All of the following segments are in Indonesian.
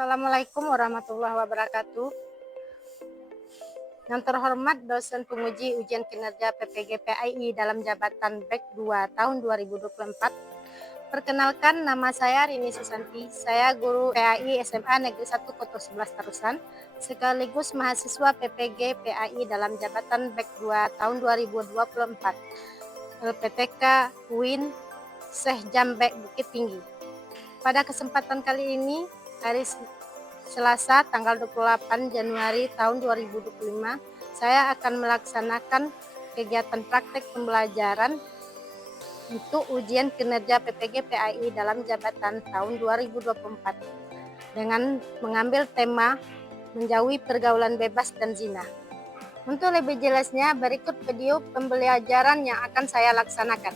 Assalamualaikum warahmatullahi wabarakatuh. Yang terhormat dosen penguji ujian kinerja PPG PAI dalam jabatan BEK 2 tahun 2024. Perkenalkan, nama saya Rini Susanti. Saya guru PAI SMA Negeri 1 Koto 11 Tarusan, sekaligus mahasiswa PPG PAI dalam jabatan BEK 2 tahun 2024. LPTK UIN Syekh Jambek Bukit Tinggi. Pada kesempatan kali ini, hari Selasa tanggal 28 Januari tahun 2025, saya akan melaksanakan kegiatan praktek pembelajaran untuk ujian kinerja PPG PAI dalam jabatan tahun 2024 dengan mengambil tema menjauhi pergaulan bebas dan zina. Untuk lebih jelasnya, berikut video pembelajaran yang akan saya laksanakan.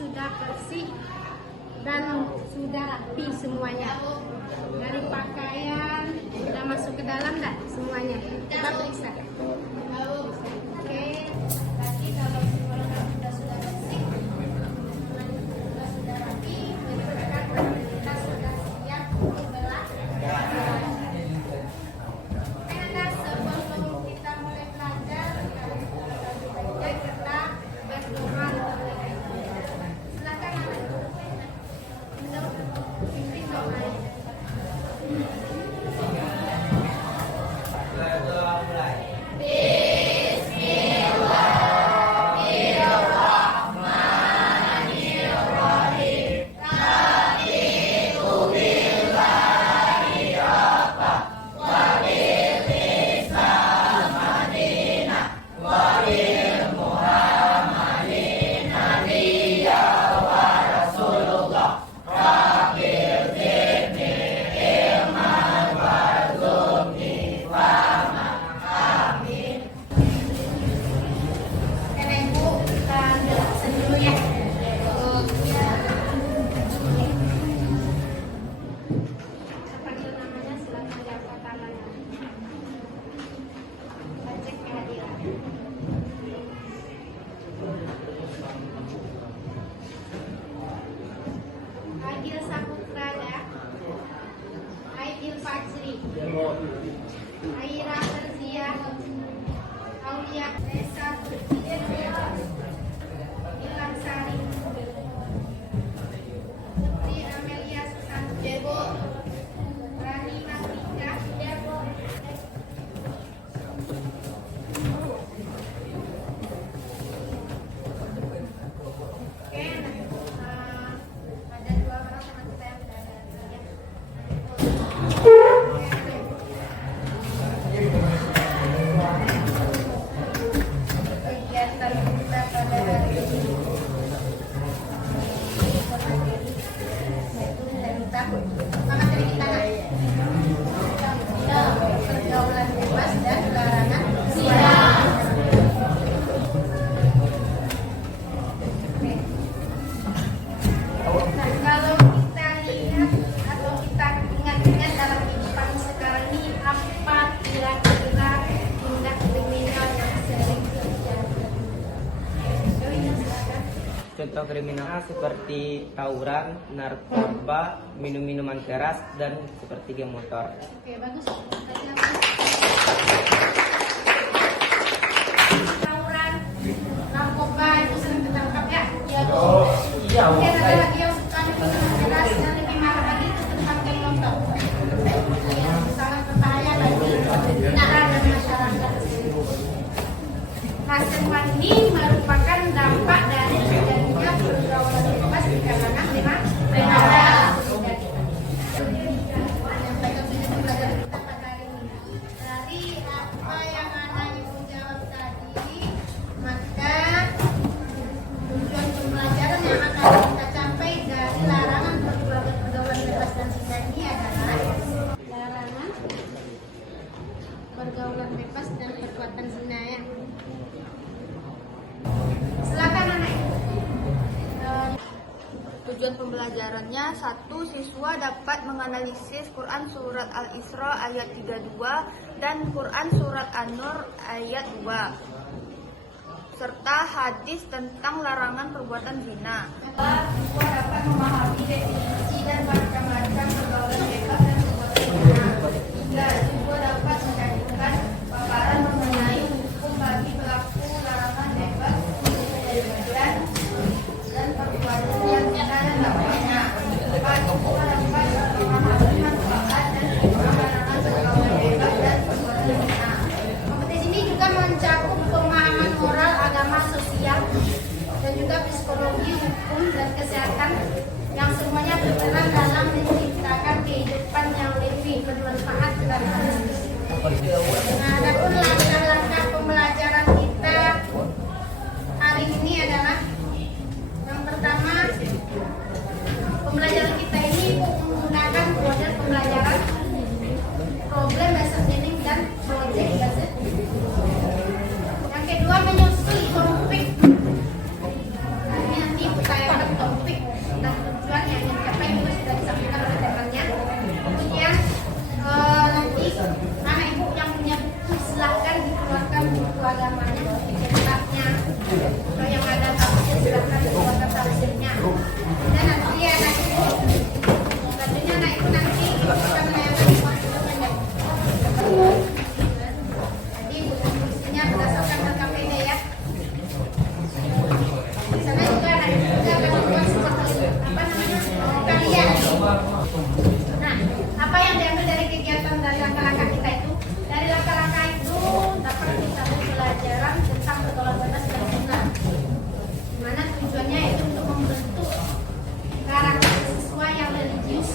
Sudah bersih dan sudah rapi semuanya, dari pakaian sudah masuk ke dalam dah semuanya. Kita periksa. Oke, lagi kalau semuanya sudah bersih, sudah rapi, menunjukkan kita sudah siap dibelah. Sebelum kita mulai belajar, kita berdoa. Aidil Saputrada, Aidil Fajri, Aira Terzia, Aulia Desa, Ilang Sari, Putri Amelia Susanti, Rani Matika, pergaulan bebas dan larangan zina. Nah, kalau kita lihat atau kita ingat-ingat dalam kehidupan sekarang ini, apa kira-kira tindak kriminal yang sering terjadi? Contoh kriminal seperti tawuran, narkoba, minum-minuman keras, dan seperti geng motor. Oke, bagus. Tawuran, narkoba itu sering tertangkap ya? Iya. Iya. Mungkin ada lagi yang suka minuman keras dan lebih marah lagi itu tentang geng motor. Yang sangat berbahaya bagi negara dan masyarakat. Nah, semua ini merupakan dampak dari terjadinya Tujuan pembelajarannya: 1. Siswa dapat menganalisis Quran Surat Al-Isra ayat 32 dan Quran Surat An-Nur ayat 2 serta hadis tentang larangan perbuatan zina. 2. Siswa dapat memahami definisi dan macam-macam pergaulan bebas dan perbuatan zina. 3. Siswa dapat menjadikan paparan mengenai hukum bagi pelaku larangan bebas dan perbuatan yang zina dan dampaknya. 4. Siswa dapat memahami manfaat dan larangan pergaulan bebas dan perbuatan zina. Kompetisi ini juga mencakup pemahaman moral, agama, sosial, dan juga psikologi, hukum, dan kesehatan yang semuanya berperan dalam menciptakan kehidupan yang lebih bermanfaat dan positif. Nah, adapun langkah-langkah pembelajaran kita hari ini adalah yang pertama, pembelajaran kita ini menggunakan model pembelajaran problem based learning dan project based. Yang kedua, menyusun topik. Ini nanti saya topik dan tujuan yang ingin dicapai itu sudah disampaikan oleh temannya. Kemudian nanti anak ibu yang punya buku silahkan dikeluarkan buku agamanya, kitabnya. Kalau yang ada tafsir silahkan dikeluarkan tafsirnya. Dan nanti anak ibu, tentunya anak ibu nanti akan menanyakan semuanya. Jadi buku-bukunya berdasarkan LKPD ya. Di sana juga anak ibu juga akan membuat seperti kalian. Nah, apa yang diambil dari kegiatan dari langkah-langkah kita itu? Dari langkah-langkah itu dapat kita pelajaran tentang pergaulan bebas dan zina. Dimana tujuannya itu untuk membentuk karakter siswa yang religius,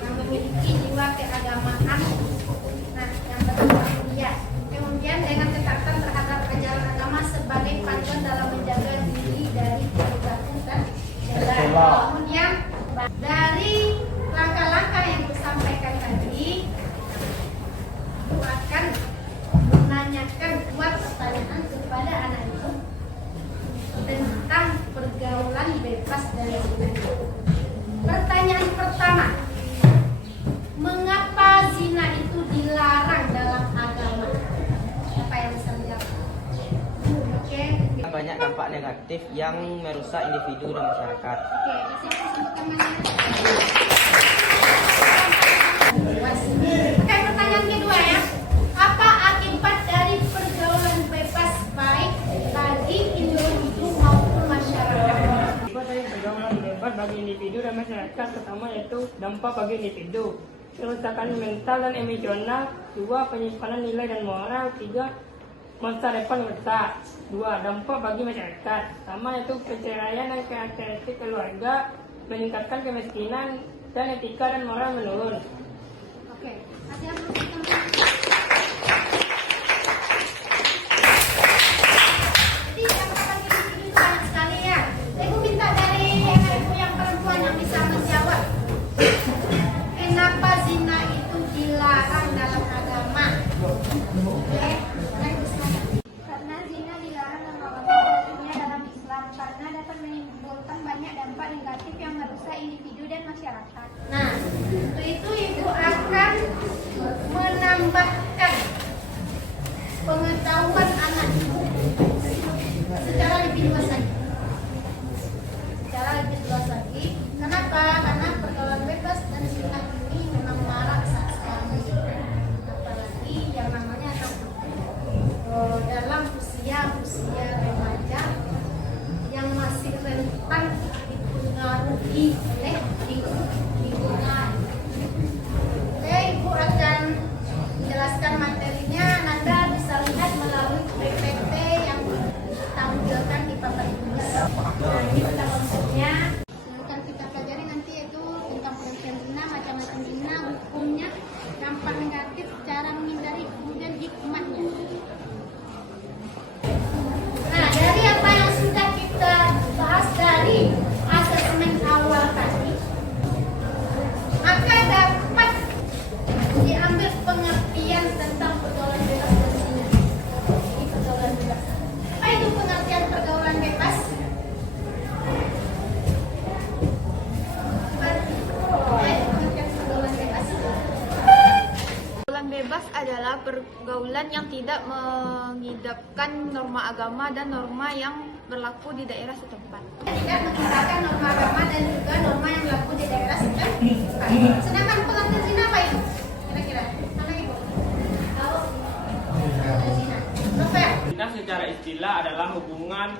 yang memiliki jiwa keagamaan. Nah, yang bermulia. Kemudian dengan ketaatan terhadap ajaran agama sebagai panduan dalam menjaga diri dari perilaku dan perilaku. Kemudian dari langkah-langkah yang disampaikan tadi, itu akan menanyakan buat pertanyaan kepada anak ibu tentang pergaulan bebas dan zina. Pertanyaan pertama, mengapa zina itu dilarang dalam agama? Siapa yang bisa menjawab? Oke. Banyak dampak negatif yang merusak individu dan masyarakat. Oke, siapa sebutkan mana? Oke, pertanyaan kedua ya. Apa akibat dari pergaulan bebas baik bagi individu maupun masyarakat? Akibat dari pergaulan bebas bagi individu dan masyarakat pertama yaitu dampak bagi individu, kerusakan mental dan emosional. 2. Penyimpanan nilai dan moral. 3. Masa depan rusak. 2. Dampak bagi masyarakat pertama yaitu perceraian dan keakraban keluarga, meningkatkan kemiskinan dan etika dan moral menurun. Oke, ada yang perlu ditambahkan? Jadi dampak bagi individu itu banyak sekali ya. Saya minta dari anak ibu yang perempuan yang bisa menjawab. Kenapa zina itu dilarang dalam agama? Oke, anak ibu silakan. Karena zina dilarang dalam agama khususnya dalam Islam karena dapat menimbulkan banyak dampak negatif yang merusak individu dan masyarakat. Nah, untuk itu ibu akan menambahkan pengetahuan anak ibu secara lebih luas lagi. Secara lebih luas lagi. Kenapa? Karena pergaulan bebas dan zina ini memang marak saat sekarang. Apalagi yang namanya anak dalam usia remaja yang masih rentan dipengaruhi oleh lingkungan jalan yang tidak mengidapkan norma agama dan norma yang berlaku di daerah setempat. Tidak menggunakan norma agama dan juga norma yang berlaku di daerah setempat. Sedangkan pengantin zina apa itu? Kira-kira mana ibu? Tahu? Pengantin zina. Novel. Zina secara istilah adalah hubungan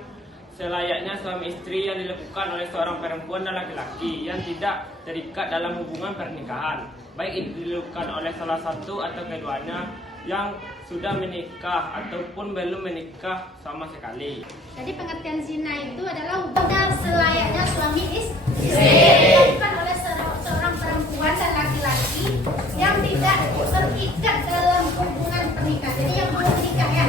selayaknya suami istri yang dilakukan oleh seorang perempuan dan laki-laki yang tidak terikat dalam hubungan pernikahan, baik itu dilakukan oleh salah satu atau keduanya yang sudah menikah ataupun belum menikah sama sekali. Jadi pengertian zina itu adalah hubungan selayaknya suami istri dilakukan oleh seorang perempuan dan laki-laki yang tidak terikat dalam hubungan pernikahan. Jadi yang belum menikah ya.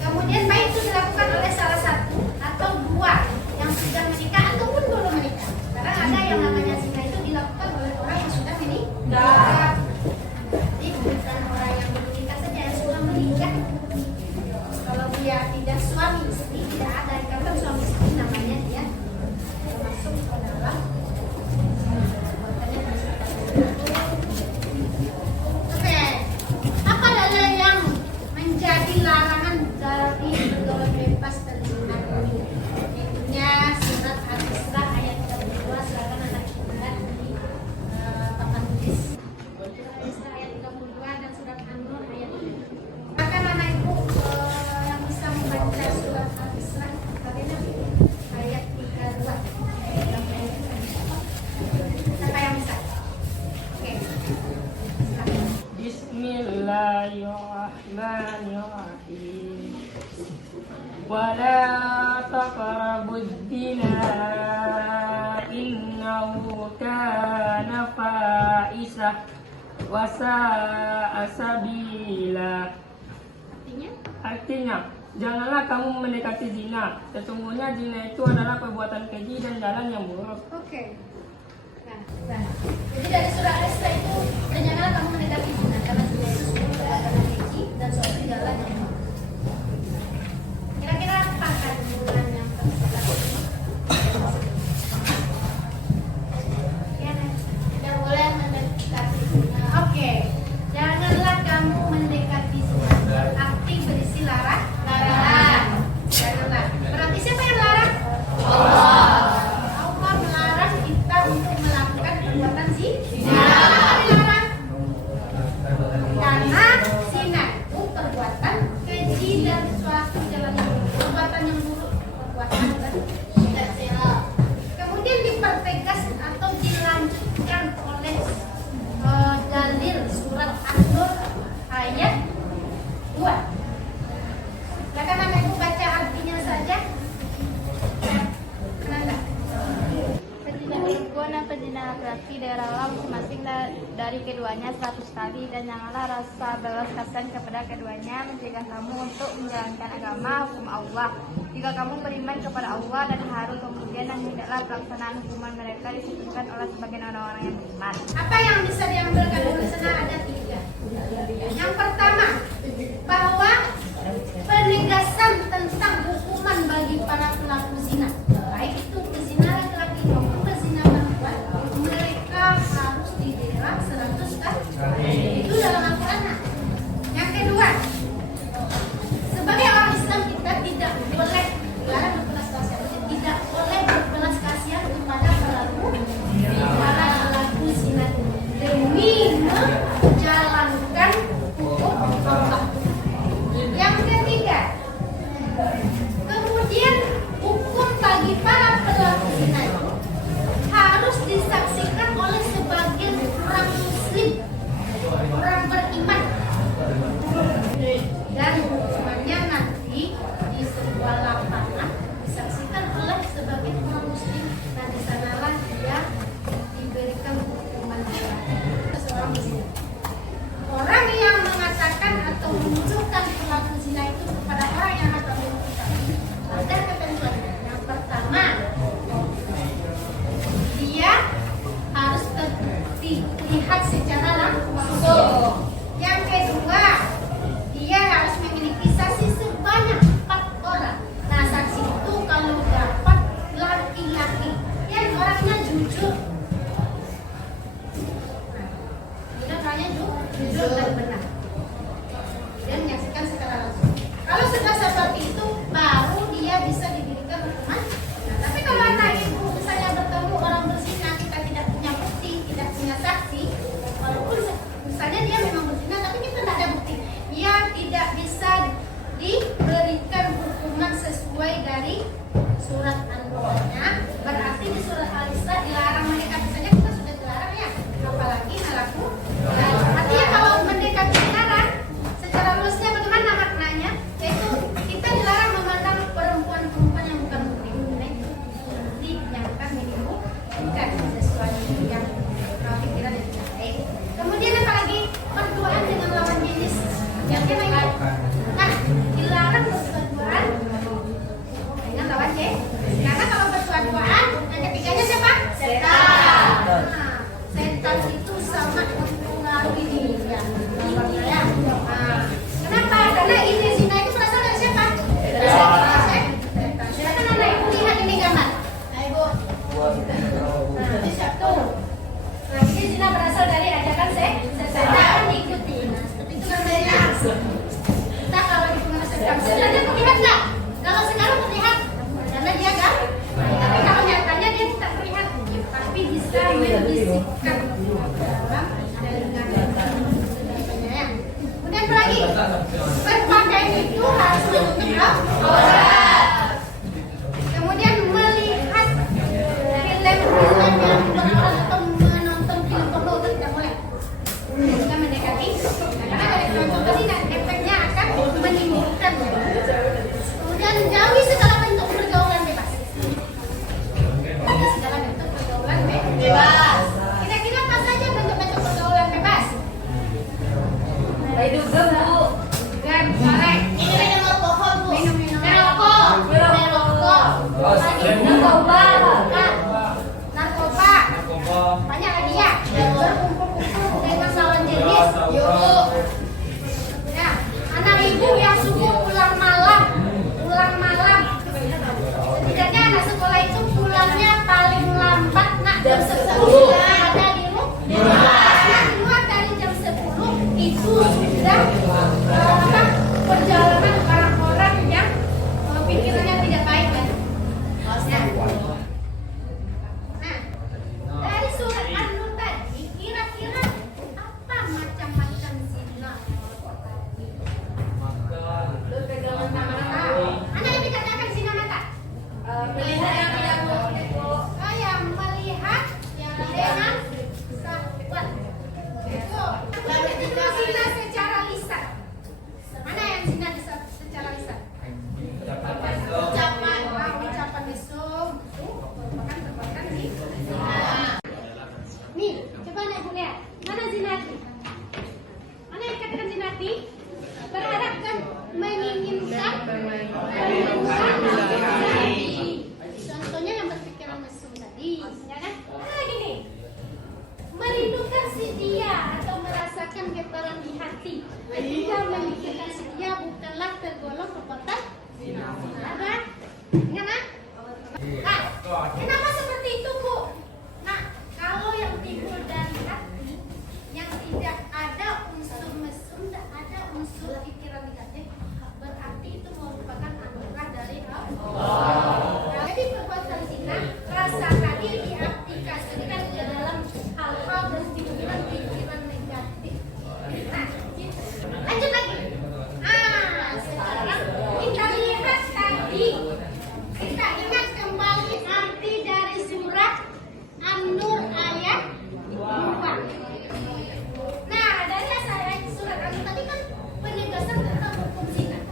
Kemudian baik itu dilakukan oleh salah satu atau dua yang sudah menikah ataupun belum menikah. Karena ada yang namanya zina itu dilakukan oleh orang yang sudah menikah. Jadi bukan orang yang belum menikah saja yang sudah menikah. Kalau dia tidak suami istri, tidak ada ikatan suami istri, namanya dia termasuk ke dalam perbuatannya Oke, apa dalil yang menjadi larangan dari bergaul bebas dan zina ini? Yaitunya surat Al-Isra ayat 32, silakan anak lihat di papan tulis. Surat Al-Isra ayat 32 dan surat An-Nur ayat 3. Bahkan anak ibu yang bisa membaca surat Al-Isra ayat 32. Siapa yang bisa? Oke. Silakan. Bismillahirrahmanirrahim. Wala taqrabuz zina innahu kana fahisah wa sa'a sabila. Artinya, janganlah kamu mendekati zina. Sesungguhnya zina itu adalah perbuatan keji dan jalan yang buruk. Oke. Nah, jadi dari surah Al-Isra itu janganlah kamu mendekati zina karena zina itu perbuatan keji dan suatu jalan yang buruk. Kira-kira apa kandungan yang terdapat? Ya, tidak boleh mendekati zina. Oke. Janganlah kamu mendekati zina. Berarti berisi larangan. Janganlah. Berarti siapa yang larang? Allah melarang kita untuk melakukan perbuatan zina. Kenapa dilarang? Karena zina itu perbuatan keji dan suatu jalan yang buruk. Perbuatan yang buruk, perbuatan tidak sehat. Kemudian dipertegas atau dilanjutkan oleh dalil surat An-Nur ayat 2. Silakan anak ibu baca artinya saja. Kenapa? Pezina perempuan dan pezina laki-laki daerahlah masing-masing dari keduanya 100 kali, dan janganlah rasa belas kasihan kepada keduanya mencegah kamu untuk menjalankan agama hukum Allah. Jika kamu beriman kepada Allah dan hari kemudian, dan hendaklah pelaksanaan hukuman mereka disebutkan oleh sebagian orang-orang yang beriman. Apa yang bisa diambilkan dari sana ada 3. Yang pertama, bahwa penegasan tentang hukuman bagi para pelaku zina, baik itu pezina laki-laki maupun pezina perempuan, mereka harus didera 100 kali. Itu dalam Al-Quran. Yang kedua, sebagai orang Islam kita tidak boleh dilarang berbelas kasihan, tidak boleh berbelas kasihan kepada para pelaku zina demi menjalankan hukum Allah. Yang ketiga, dari surat An-Nurnya, berarti di surat Al-Isra dilarang mendekati saja kita sudah dilarang ya, apalagi melakukan. Artinya kalau mendekati sekarang, secara luasnya bagaimana maknanya? Yaitu kita dilarang memandang perempuan-perempuan yang bukan muhrim, yang bukan minum, bukan sesuatu yang pikiran dan tidak baik. Kemudian apalagi berduaan dengan lawan jenis, yang kena. Nah, dilarang berduaan dengan lawan jenis. Karena kalau berduaan, yang ketiganya siapa? Setan. Nah, setan itu sangat mempengaruhi dia. Nah, kenapa? Karena ini zina itu berasal dari siapa? Setan. Silakan anak ibu lihat ini gambar. Nah, ibu. Nah, ini satu. Nah, ini zina berasal dari ajakan setan, diikuti. Nah, seperti itu namanya. Kita kalau di pengaruh setan, setannya terlihat nggak? Kalau sekarang terlihat, karena dia kan. Tapi kalau nyatanya dia tidak terlihat, tapi bisa membisikkan dalam telinga. Kemudian apa lagi? Berpakaian itu harus menutup aurat. Kemudian melihat film-film yang beraurat atau menonton film porno itu tidak boleh. Kita mendekati, karena dari tonton tadi efeknya akan menimbulkan. Kemudian jauhi segala bentuk pergaulan bebas. Segala bentuk pergaulan bebas. Kira-kira apa saja bentuk-bentuk pergaulan bebas? Juga Bu. Dan boleh. Ini minum alkohol Bu. Minum merokok. Narkoba. Banyak lagi ya. Berkumpul-kumpul dengan lawan jenis. Yuk. Ya, anak ibu yang suka pulang malam. Setidaknya anak sekolah itu pulangnya paling lambat nak jam 10. Ada di rumah. Keluar dari jam 10 itu sudah perjalanan orang-orang yang pikirannya tidak baik kan. Nah, dari surat An-Nur tadi kira-kira apa macam-macam zina? Mana yang dikatakan zina mata? Melihat yang tidak boleh. Saya melihat dengan syahwat. Itu zina secara lisan. Mana yang zina secara lisan? Ucapan mesum itu merupakan perbuatan zina. Nih, coba anak ibu lihat. Mana zinati? Mana yang dikatakan zinati? Berharapkan menginginkan. Contohnya yang berpikiran mesum tadi, ya kan? Nah, gini. Merindukan si dia atau merasakan getaran di hati. Ketika memikirkan si dia bukanlah tergolong perbuatan zina. Apa? Ingat kan? Nah, kenapa seperti itu, Bu? Nah, kalau yang timbul dari hati, yang tidak ada unsur mesum, tidak ada unsur pikiran negatif, berarti itu merupakan anugerah dari Allah. Jadi perbuatan zina, rasa tadi diaplikasikan ke dalam hal-hal dan pikiran negatif. Nah, lanjut lagi. Sekarang kita lihat tadi, kita ingat kembali arti dari surat An-Nur ayat 2. Nah, dari ayat surat An-Nur tadi kan penegasan tentang hukum zina.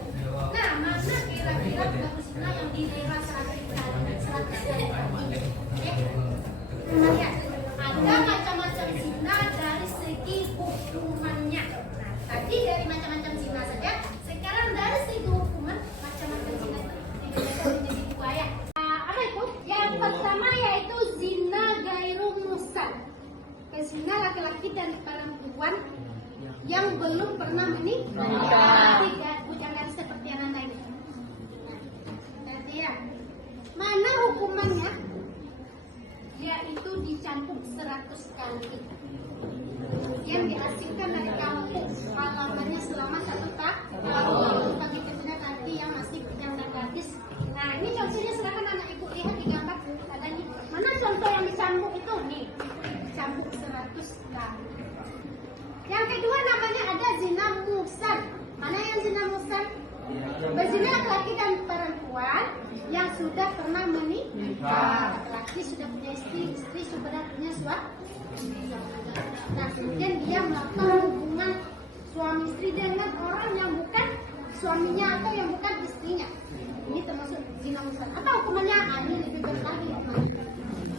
Nah, mana kira-kira pelaku zina yang dinilai lihat, ada macam-macam zina dari segi hukumannya. Nah, tadi dari macam-macam zina saja, sekarang dari segi hukuman macam-macam zina dibedakan menjadi 2 ya. Apa itu? Yang pertama yaitu zina gairu muhsan. Zina laki-laki dan perempuan yang belum pernah menikah. Jangan seperti yang lain. Ya. Mana hukumannya? Yaitu dicambuk 100 kali. Yang diasingkan dari kampung halamannya selama 1 tahun. Bagi tentunya nanti yang masih yang gadis. Nah, ini contohnya silakan anak ibu lihat di gambar. Ada nih. Mana contoh yang dicambuk itu? Nih, dicambuk 100 kali. Yang kedua namanya ada zina muhsan. Mana yang zina muhsan? Berzina laki-laki dan perempuan yang sudah pernah menikah. Laki-laki sudah punya istri, istri sudah punya suami. Nah, kemudian dia melakukan hubungan suami istri dengan orang yang bukan suaminya atau yang bukan istrinya. Ini termasuk zina muhsan. Apa hukumannya? Ini lebih berat lagi.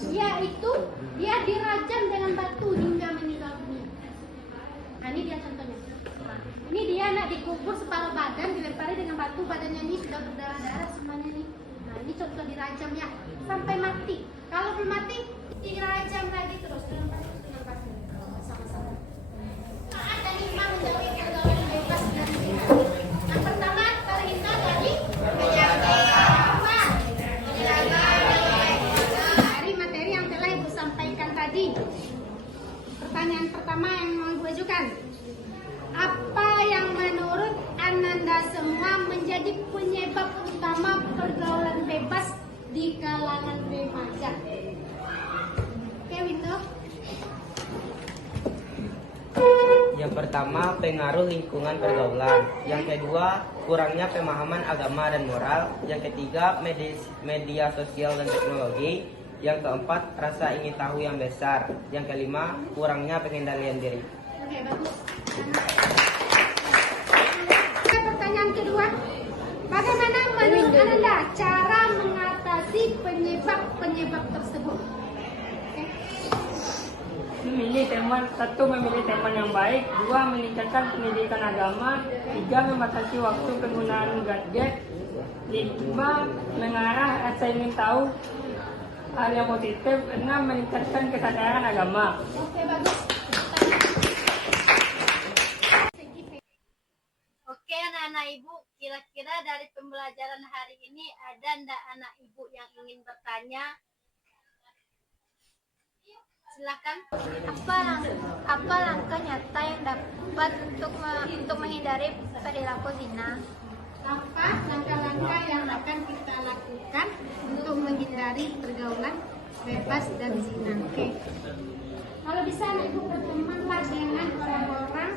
Yaitu dia dirajam dengan batu hingga meninggal dunia. Nah, ini dia contohnya. Ini dia nak dikubur separuh badan, dilempari dengan batu, badannya ini sudah berdarah-darah semuanya nih. Nah, ini contoh dirajam ya, sampai mati. Kalau belum mati, dirajam lagi terus dengan pasir. Sama-sama. Nah, ada 5 menjauhi pergaulan bebas dari zina. Yang pertama, terhindar dari dari materi yang telah Ibu sampaikan tadi. Pertanyaan pertama yang mau Ibu ajukan, apa yang menurut Ananda semua menjadi penyebab utama pergaulan bebas di kalangan remaja? Oke, Winto. Yang pertama, pengaruh lingkungan pergaulan. Yang kedua, kurangnya pemahaman agama dan moral. Yang ketiga, media sosial dan teknologi. Yang keempat, rasa ingin tahu yang besar. Yang kelima, kurangnya pengendalian diri. Oke, bagus. Pertanyaan kedua, bagaimana menurut Anda cara mengatasi penyebab-penyebab tersebut? Memilih teman yang baik, 2 meningkatkan pendidikan agama, 3 membatasi waktu penggunaan gadget, 5 mengarah rasa ingin tahu hal yang positif, 6 meningkatkan kesadaran agama. Oke, bagus. Oke anak-anak ibu, kira-kira dari pembelajaran hari ini ada ndak anak ibu yang ingin bertanya? Silakan. Apa langkah nyata yang dapat untuk menghindari perilaku zina? Langkah-langkah yang akan kita lakukan untuk menghindari pergaulan bebas dan zina. Oke. Kalau bisa anak ibu bertemanlah dengan orang-orang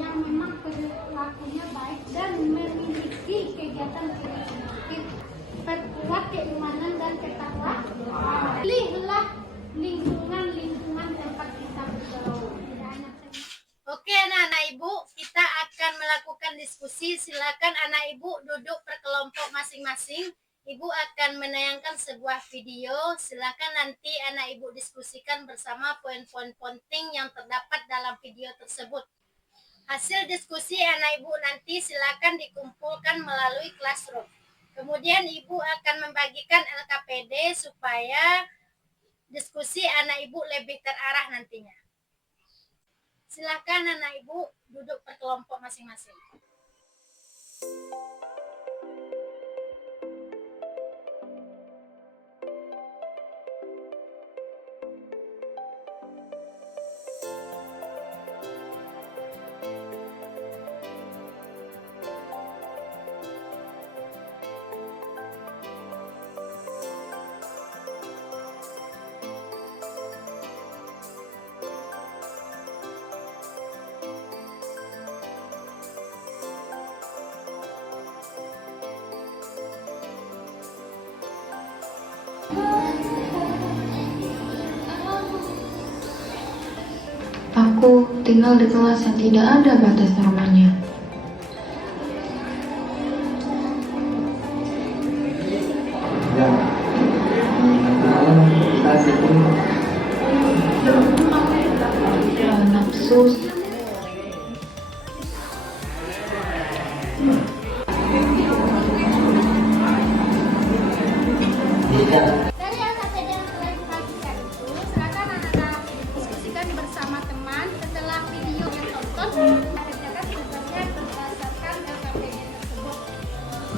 yang memang perilakunya baik dan memiliki kegiatan produktif, perkuat keimanan dan ketakwaan. Pilihlah lingkungan tempat kita bergaul. Oke anak-anak ibu, kita akan melakukan diskusi. Silakan anak ibu duduk per kelompok masing-masing. Ibu akan menayangkan sebuah video. Silakan nanti anak ibu diskusikan bersama poin-poin penting yang terdapat dalam video tersebut. Hasil diskusi anak ibu nanti silakan dikumpulkan melalui Classroom. Kemudian ibu akan membagikan LKPD supaya diskusi anak ibu lebih terarah nantinya. Silakan anak ibu duduk per kelompok masing-masing. Aku tinggal di kelas yang tidak ada batas normanya. Nafsu Dari LKPD yang telah dibagikan itu, silakan anak-anak diskusikan bersama teman setelah video yang tonton. Kerjakan tugasnya berdasarkan LKPD tersebut.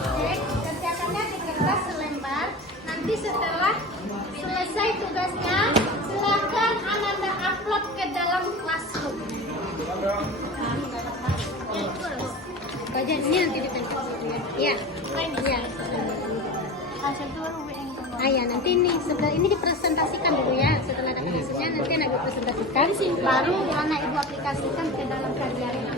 Oke, kerjakannya di kertas selembar. Nanti setelah selesai tugasnya, silakan Ananda upload ke dalam Classroom. Bagian ini nanti ditempel. Ya, ya. Ya, nanti ini setelah ini dipresentasikan dulu ya. Setelah ada hasilnya nanti anak ibu presentasikan, baru anak ibu aplikasikan ke dalam karya ini.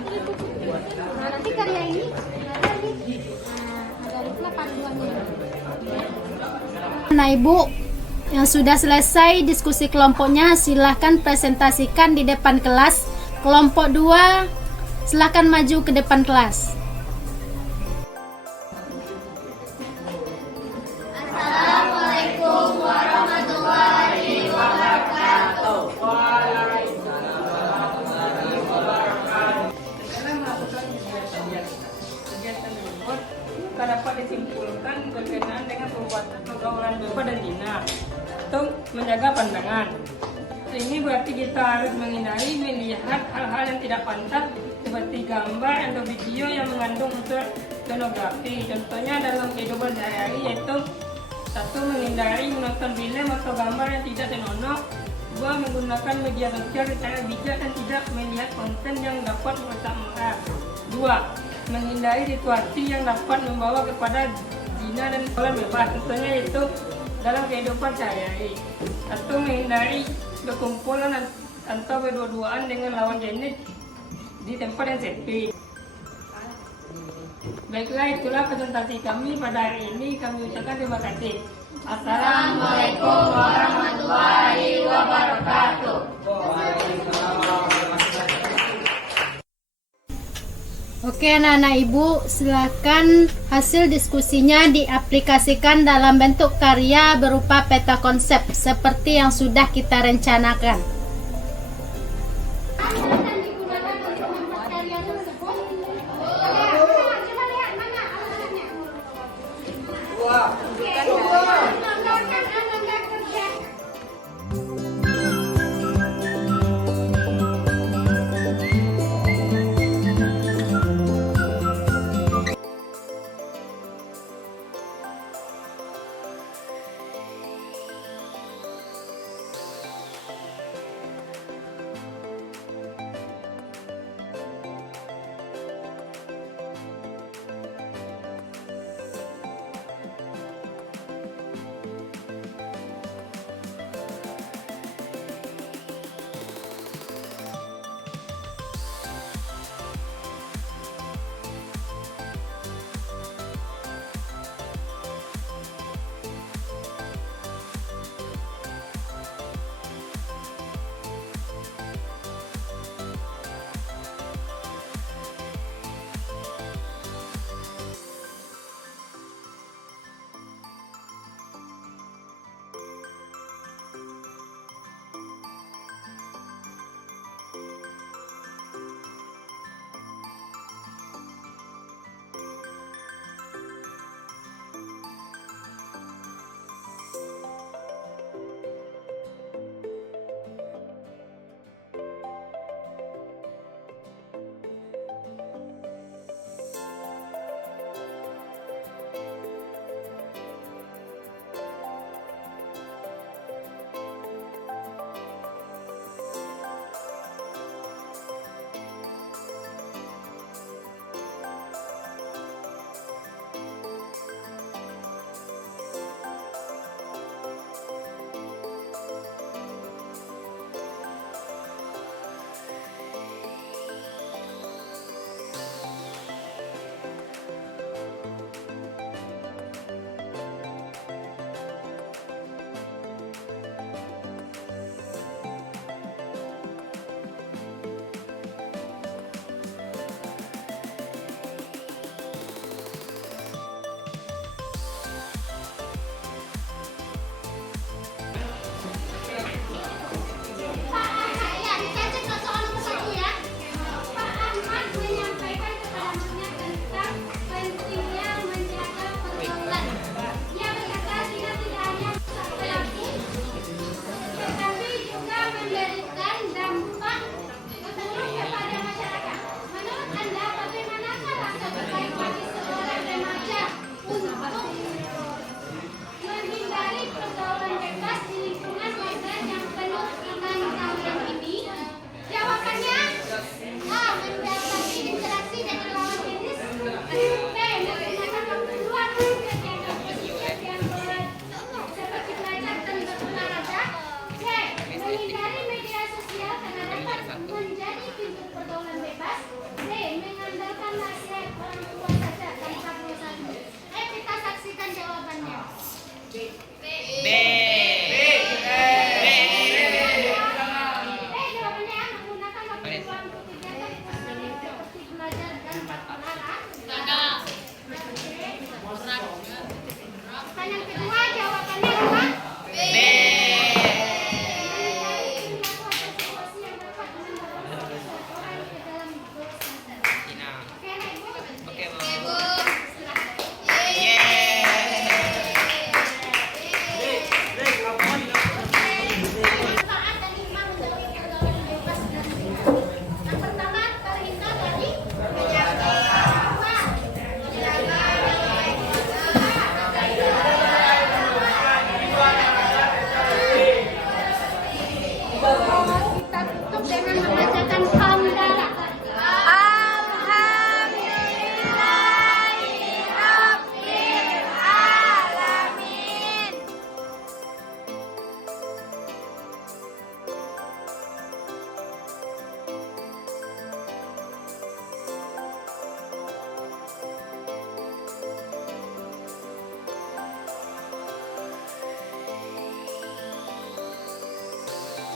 Nah, nanti karya ini ada nih. Nah, ada panduannya. Nah, Ibu yang sudah selesai diskusi kelompoknya, silahkan presentasikan di depan kelas. Kelompok 2, silahkan maju ke depan kelas. Kegiatan tersebut dapat disimpulkan berkenaan dengan perbuatan pergaulan bebas dan zina atau menjaga pandangan. Ini berarti kita harus menghindari melihat hal-hal yang tidak pantas seperti gambar atau video yang mengandung unsur pornografi. Contohnya dalam kehidupan sehari-hari yaitu 1. Menghindari menonton film atau gambar yang tidak senonoh. 2. Menggunakan media sosial secara bijak dan tidak melihat konten yang dapat merusak moral. 2. Menghindari situasi yang dapat membawa kepada zina dan pergaulan bebas, contohnya yaitu dalam kehidupan sehari-hari. 1. Menghindari berkumpulan atau berdua-duaan dengan lawan jenis di tempat yang sepi. Baiklah, itulah presentasi kami pada hari ini. Kami ucapkan terima kasih. Assalamualaikum warahmatullahi wabarakatuh. Oke, anak-anak Ibu, silakan hasil diskusinya diaplikasikan dalam bentuk karya berupa peta konsep seperti yang sudah kita rencanakan. Coba lihat mana alasannya.